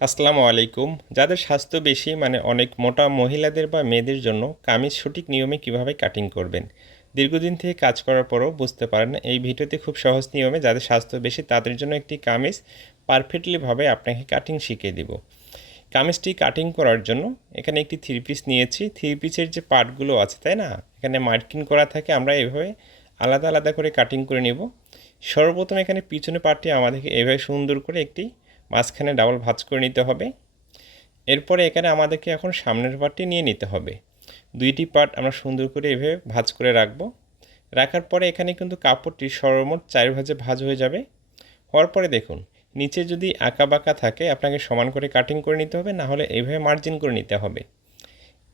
আসসালামু আলাইকুম। যাদের স্বাস্থ্য বেশি মানে অনেক মোটা মহিলাদের বা মেয়েদের জন্য কামিজ সঠিক নিয়মে কিভাবে কাটিং করবেন। দীর্ঘদিন থেকে কাজ করার পরেও বুঝতে পারেন না, এই ভিডিওতে খুব সহজ নিয়মে যাদের স্বাস্থ্য বেশি তাদের জন্য একটি কামিজ পারফেক্টলিভাবে আপনাকে কাটিং শিখিয়ে দিব। কামিজটি কাটিং করার জন্য এখানে একটি থ্রি পিস নিয়েছি। থ্রি পিসের যে পার্টগুলো আছে তাই না, এখানে মার্কিং করা থাকে, আমরা এভাবে আলাদা আলাদা করে কাটিং করে নেব। সর্বপ্রথম এখানে পিছনে পার্টটি আমাদেরকে এভাবে সুন্দর করে একটি মাঝখানে ডাবল ভাঁজ করে নিতে হবে। এরপরে এখানে আমাদেরকে এখন সামনের পার্টটি নিয়ে নিতে হবে। দুইটি পার্ট আমরা সুন্দর করে এভাবে ভাঁজ করে রাখবো। রাখার পরে এখানে কিন্তু কাপড়টি সর্বমোট 4 ভাঁজে ভাঁজ হয়ে যাবে। হওয়ার পরে দেখুন, নিচে যদি আঁকা বাঁকা থাকে আপনাকে সমান করে কাটিং করে নিতে হবে, না হলে এইভাবে মার্জিন করে নিতে হবে।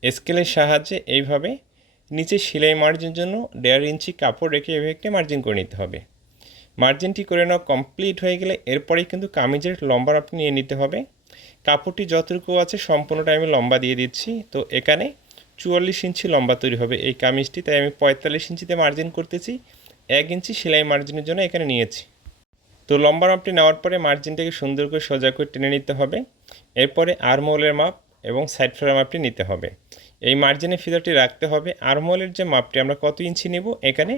স্কেলের সাহায্যে এইভাবে নিচে সেলাই মার্জিনের জন্য 1.5 ইঞ্চি কাপড় রেখে এভাবে একটি মার্জিন করে নিতে হবে। মার্জিনটি করে নেওয়া কমপ্লিট হয়ে গেলে এরপরেই কিন্তু কামিজের লম্বা আপনি নিয়ে নিতে হবে। কাপড়টি যতটুকু আছে সম্পূর্ণটা আমি লম্বা দিয়ে দিচ্ছি। তো এখানে 44 ইঞ্চি লম্বা তৈরি হবে এই কামিজটি, তাই আমি 45 ইঞ্চিতে মার্জিন করতেছি। 1 ইঞ্চি সেলাই মার্জিনের জন্য এখানে নিয়েছি। তো লম্বা মাপটি নেওয়ার পরে মার্জিনটাকে সুন্দর করে সোজা করে টেনে নিতে হবে। এরপরে আর্মহোলের মাপ এবং সাইড ফ্লোর মাপটি নিতে হবে। এই মার্জিনের ফিতাটি রাখতে হবে। আর্মহোলের যে মাপটি আমরা কত ইঞ্চি নেব, এখানে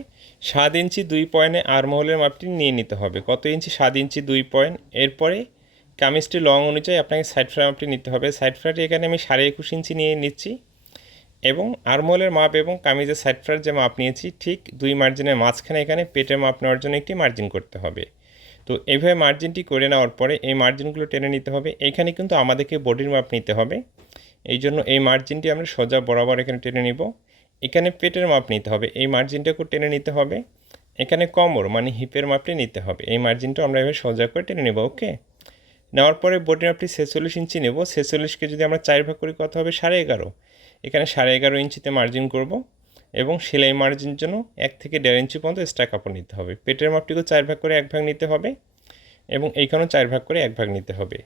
7 ইঞ্চি 2 পয়েন্টে আর্মহোলের মাপটি নিয়ে নিতে হবে। কত ইঞ্চি? 7 ইঞ্চি 2 পয়েন্ট। এরপরে কামিজটি লং অনুযায়ী আপনাকে সাইড ফ্লোর মাপটি নিতে হবে। সাইড ফ্লোরটি এখানে আমি 21.5 ইঞ্চি নিয়ে নিচ্ছি এবং আর্মহোলের মাপ এবং কামিজের সাইড ফ্লোর যে মাপ নিয়েছি ঠিক দুই মার্জিনের মাঝখানে এখানে পেটের মাপ নেওয়ার জন্য একটি মার্জিন করতে হবে। তো এইভাবে মার্জিনটি করে নেওয়ার পরে এই মার্জিনগুলো টেনে নিতে হবে। এইখানে কিন্তু আমাদেরকে বডির মাপ নিতে হবে, এই জন্য এই মার্জিনটি আমরা সোজা বরাবর এখানে টেনে নিব। এখানে পেটের মাপ নিতে হবে, এই মার্জিনটাকেও টেনে নিতে হবে। এখানে কোমর মানে হিপের মাপটি নিতে হবে, এই মার্জিনটাও আমরা এভাবে সোজা করে টেনে নেব। ওকে, নেওয়ার পরে বডির মাপটি 46 ইঞ্চি নেব। 46কে যদি আমরা 4 ভাগ করি কত হবে? 11.5। এখানে 11.5 ইঞ্চিতে মার্জিন করব এবং সেলাই মার্জিনের জন্য 1 থেকে 1.5 ইঞ্চি পর্যন্ত এক্সট্রা কাপড় নিতে হবে। পেটের মাপটিকেও 4 ভাগ করে 1 ভাগ নিতে হবে এবং এইখানেও 4 ভাগ করে 1 ভাগ নিতে হবে।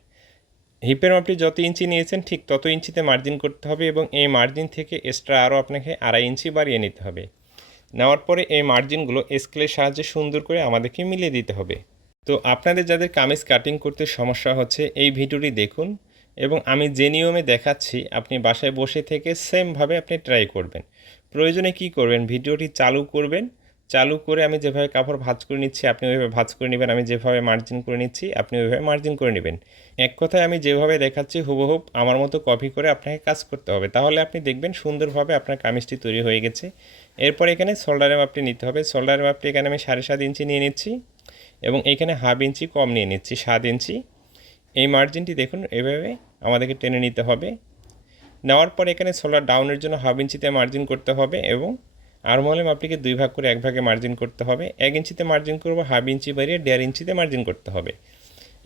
হিপের মাপটি যত ইঞ্চি নিয়েছেন ঠিক তত ইঞ্চিতে মার্জিন করতে হবে এবং এই মার্জিন থেকে এক্সট্রা আরও আপনাকে 2.5 ইঞ্চি বাড়িয়ে নিতে হবে। নেওয়ার পরে এই মার্জিনগুলো স্কেলের সাহায্যে সুন্দর করে আমাদেরকে মিলিয়ে দিতে হবে। তো আপনাদের যাদের কামিজ কাটিং করতে সমস্যা হচ্ছে এই ভিডিওটি দেখুন এবং আমি যে নিয়মে দেখাচ্ছি আপনি বাসায় বসে থেকে সেমভাবে আপনি ট্রাই করবেন। প্রয়োজনে কি করবেন, ভিডিওটি চালু করবেন, চালু করে আমি যেভাবে কাপড় ভাঁজ করে নিচ্ছি আপনি ওইভাবে ভাঁজ করে নেবেন, আমি যেভাবে মার্জিন করে নিচ্ছি আপনি ওইভাবে মার্জিন করে নেবেন। এক কথায় আমি যেভাবে দেখাচ্ছি হুবহুব আমার মতো কপি করে আপনাকে কাজ করতে হবে, তাহলে আপনি দেখবেন সুন্দরভাবে আপনার কামিজটি তৈরি হয়ে গেছে। এরপর এখানে শোল্ডারের মাপটি নিতে হবে। শোল্ডারের মাপটি এখানে আমি 7.5 ইঞ্চি নিয়ে নিচ্ছি এবং এইখানে হাফ ইঞ্চি কম নিয়ে নিচ্ছি, 7 ইঞ্চি। এই মার্জিনটি দেখুন এভাবে আমাদেরকে টেনে নিতে হবে। নেওয়ার পর এখানে শোল্ডার ডাউনের জন্য হাফ ইঞ্চিতে মার্জিন করতে হবে এবং আর্মহোলের মাপটিকে 2 ভাগ করে 1 ভাগে মার্জিন করতে হবে। 1 ইঞ্চিতে মার্জিন করব, হাফ ইঞ্চি বাড়িয়ে 1.5 ইঞ্চিতে মার্জিন করতে হবে।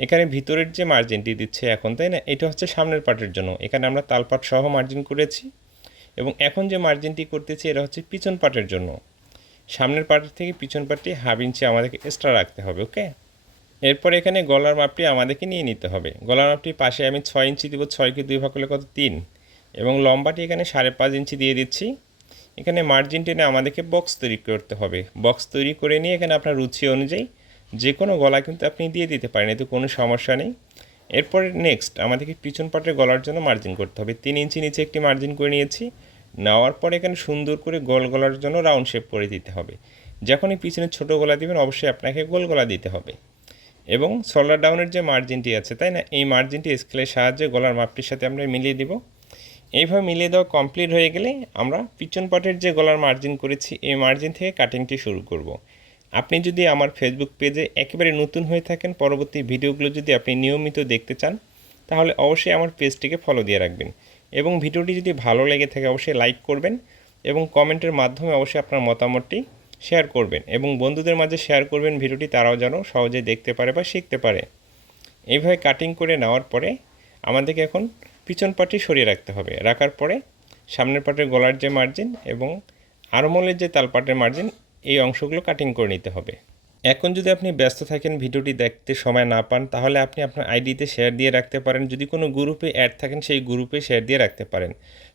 এখানে ভিতরের যে মার্জিনটি দিচ্ছে এখন তাই না, এটা হচ্ছে সামনের পার্টের জন্য, এখানে আমরা তালপাট সহ মার্জিন করেছি এবং এখন যে মার্জিনটি করতেছি এটা হচ্ছে পিছন পার্টের জন্য। সামনের পার্টের থেকে পিছন পার্টটি হাফ ইঞ্চি আমাদেরকে এক্সট্রা রাখতে হবে। ওকে, এরপর এখানে গলার মাপটি আমাদেরকে নিয়ে নিতে হবে। গলার মাপটির পাশে আমি 6 ইঞ্চি দেবো, 6কে 2 ভাগ করলে কত? 3। এবং লম্বাটি এখানে 5.5 ইঞ্চি দিয়ে দিচ্ছি। এখানে মার্জিন টেনে আমাদেরকে বক্স তৈরি করতে হবে। বক্স তৈরি করে নিয়ে এখানে আপনার রুচি অনুযায়ী যে কোনো গলা কিন্তু আপনি দিয়ে দিতে পারেন, এতে কোনো সমস্যা নেই। এরপরে নেক্সট আমাদেরকে পিছন পাটের গলার জন্য মার্জিন করতে হবে। 3 ইঞ্চি নিচে একটি মার্জিন করে নিয়েছি। নেওয়ার পর এখানে সুন্দর করে গোল গলার জন্য রাউন্ড শেপ করে দিতে হবে। যখনই পিছনে ছোটো গলা দিবেন অবশ্যই আপনাকে গোল গলা দিতে হবে। এবং শোল্ডার ডাউনের যে মার্জিনটি আছে তাই না, এই মার্জিনটি স্কেলের সাহায্যে গলার মাপটির সাথে আমরা মিলিয়ে দেব। এইভাবে মিলিয়ে দেওয়া কমপ্লিট হয়ে গেলে আমরা পিছন পাটের যে গলার মার্জিন করেছি এই মার্জিন থেকে কাটিংটি শুরু করব। আপনি যদি আমার ফেসবুক পেজে একেবারে নতুন হয়ে থাকেন, পরবর্তী ভিডিওগুলো যদি আপনি নিয়মিত দেখতে চান তাহলে অবশ্যই আমার পেজটিকে ফলো দিয়ে রাখবেন এবং ভিডিওটি যদি ভালো লেগে থাকে অবশ্যই লাইক করবেন এবং কমেন্টের মাধ্যমে অবশ্যই আপনার মতামতটি শেয়ার করবেন এবং বন্ধুদের মাঝে শেয়ার করবেন ভিডিওটি, তারাও যেন সহজে দেখতে পারে বা শিখতে পারে। এইভাবে কাটিং করে নেওয়ার পরে আমাদেরকে এখন পিছন পাটি সরিয়ে রাখতে হবে। রাখার পরে সামনের পাটের গলার যে মার্জিন এবং আরমোলের যে তালপাটের মার্জিন এই অংশগুলো কাটিং করে নিতে হবে। এখন যদি আপনি ব্যস্ত থাকেন, ভিডিওটি দেখতে সময় না পান, তাহলে আপনি আপনার আইডিতে শেয়ার দিয়ে রাখতে পারেন। যদি কোনো গ্রুপে অ্যাড থাকেন সেই গ্রুপে শেয়ার দিয়ে রাখতে পারেন,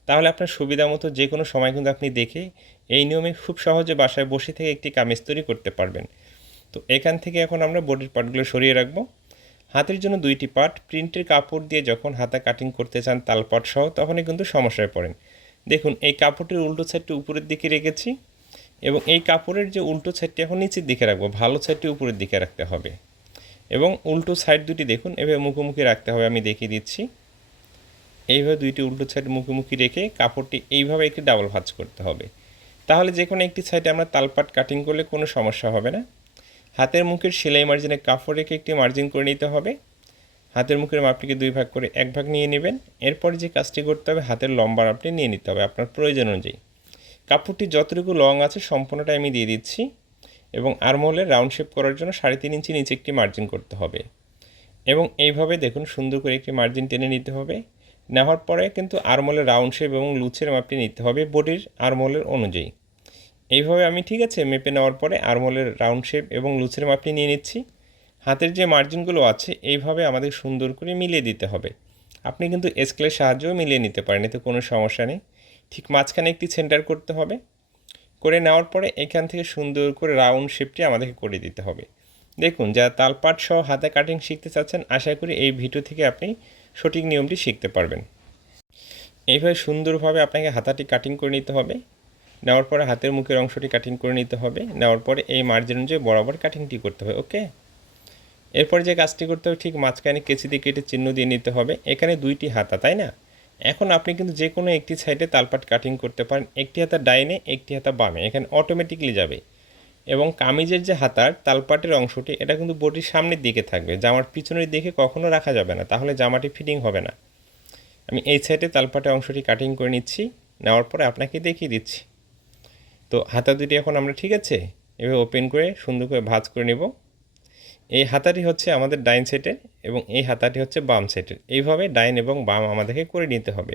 তাহলে আপনার সুবিধা মতো যে কোনো সময় কিন্তু আপনি দেখে এই নিয়মে খুব সহজে বাসায় বসে থেকে একটি কামিজ তৈরি করতে পারবেন। তো এখান থেকে এখন আমরা বডির পার্টগুলো সরিয়ে রাখবো। হাতের জন্য 2টি পার্ট প্রিন্টের কাপড় দিয়ে যখন হাতা কাটিং করতে চান তালপাট সহ তখনই কিন্তু সমস্যায় পড়েন। দেখুন এই কাপড়টির উল্টো সাইডটি উপরের দিকে রেখেছি এবং এই কাপড়ের যে উল্টো সাইডটি এখন নিচের দিকে রাখবো, ভালো সাইডটি উপরের দিকে রাখতে হবে এবং উল্টো সাইড দুটি দেখুন এভাবে মুখোমুখি রাখতে হবে। আমি দেখিয়ে দিচ্ছি। এইভাবে দুইটি উল্টো সাইড মুখোমুখি রেখে কাপড়টি এইভাবে একটি ডাবল ভাঁজ করতে হবে। তাহলে যে কোনো একটি সাইডে আমরা তালপাট কাটিং করলে কোনো সমস্যা হবে না। হাতের মুখের সেলাই মার্জিনে কাপড় রেখে একটি মার্জিন করে নিতে হবে। হাতের মুখের মাপটিকে 2 ভাগ করে 1 ভাগ নিয়ে নেবেন। এরপর যে কাজটি করতে হবে, হাতের লম্বা মাপটি নিয়ে নিতে হবে আপনার প্রয়োজন অনুযায়ী। কাপড়টি যতটুকু লং আছে সম্পূর্ণটা আমি দিয়ে দিচ্ছি এবং আর্মহোলের রাউন্ড শেপ করার জন্য 3.5 ইঞ্চি নিচে একটি মার্জিন করতে হবে এবং এইভাবে দেখুন সুন্দর করে একটি মার্জিন টেনে নিতে হবে। নেওয়ার পরে কিন্তু আর্মহোলের রাউন্ড শেপ এবং লুচের মাপটি নিতে হবে বডির আর্মহোলের অনুযায়ী। এইভাবে আমি ঠিক আছে মেপে নেওয়ার পরে আর্মহোলের রাউন্ড শেপ এবং লুচের মাপটি নিয়ে নিচ্ছি। হাতের যে মার্জিনগুলো আছে এইভাবে আমাদের সুন্দর করে মিলিয়ে দিতে হবে। আপনি কিন্তু স্কেলের সাহায্যেও মিলিয়ে নিতে পারেন, এতে কোনো সমস্যা নেই। ঠিক মাঝখানে একটি সেন্টার করতে হবে। করে নেওয়ার পরে এখান থেকে সুন্দর করে রাউন্ড শেপটি আমাদেরকে করে দিতে হবে। দেখুন, যারা তালপাট সহ হাতে কাটিং শিখতে চাচ্ছেন আশা করি এই ভিডিও থেকে আপনি সঠিক নিয়মটি শিখতে পারবেন। এইভাবে সুন্দরভাবে আপনাকে হাতাটি কাটিং করে নিতে হবে। নেওয়ার পরে হাতের মুখের অংশটি কাটিং করে নিতে হবে। নেওয়ার পরে এই মার্জিন অনুযায়ী বরাবর কাটিংটি করতে হবে। ওকে, এরপরে যে কাজটি করতে হবে, ঠিক মাঝখানে কেচি দিয়ে কেটে চিহ্ন দিয়ে নিতে হবে। এখানে 2টি হাতা, তাই না? এখন আপনি কিন্তু যে কোনো একটি সাইডে তালপাট কাটিং করতে পারেন। একটি হাতা ডাইনে, একটি হাতা বামে, এখানে অটোমেটিকলি যাবে। এবং কামিজের যে হাতার তালপাটের অংশটি এটা কিন্তু বডির সামনের দিকে থাকবে, জামার পিছনের দিকে কখনো রাখা যাবে না, তাহলে জামাটি ফিটিং হবে না। আমি এই সাইডে তালপাটের অংশটি কাটিং করে নিচ্ছি, নেওয়ার পরে আপনাকে দেখিয়ে দিচ্ছি। তো হাতা দুটি এখন আমরা ঠিক আছে এভাবে ওপেন করে সুন্দর করে ভাঁজ করে নেব। এই হাতাটি হচ্ছে আমাদের ডাইন সাইডের এবং এই হাতাটি হচ্ছে বাম সাইডের। এইভাবে ডাইন এবং বাম আমাদেরকে করে নিতে হবে।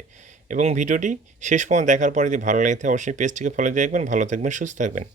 এবং ভিডিওটি শেষ পর্যন্ত দেখার পরে যদি ভালো লাগে থাকে অবশ্যই পেজটিকে ফলো দিয়ে রাখবেন। ভালো থাকবেন, সুস্থ থাকবেন।